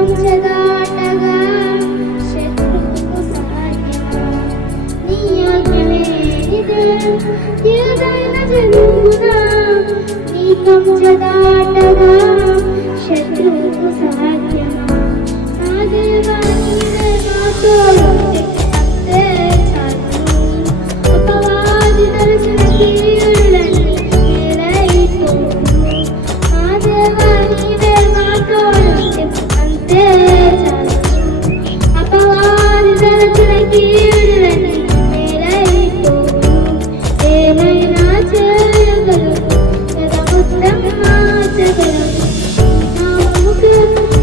కంచెదాటగా శత్రువుకు సాధ్యమా నీ ఆజ్ఞలేనిదే ఏదైనా జరుగునా నీ కంచెదాటగా శత్రువుకు సాధ్యమా నా దేవా నీవే నాతో ఉంటే అంతే చాలు అపవాది తలచిన కీడులన్నీ నేలైపోవు నా దేవా నీవే నాతో ఉంటే అంతే చాలు అపవాది తలచిన కీడులన్నీ నేలైపోవు ఏమైనా చేయగలవు యథార్థం మార్చగలవు నామముకు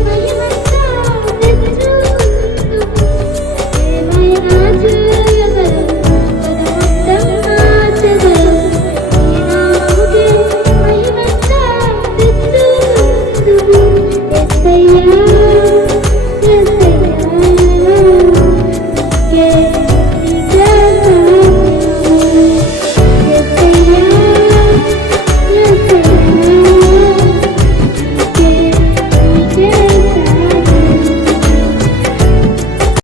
మహిమంతా తెచ్చుకుందువు ఏమైనా చేయగలవు యథార్థం మార్చగలవు నామముకు మహిమంతా తెచ్చుకుందువు యేసయ్యా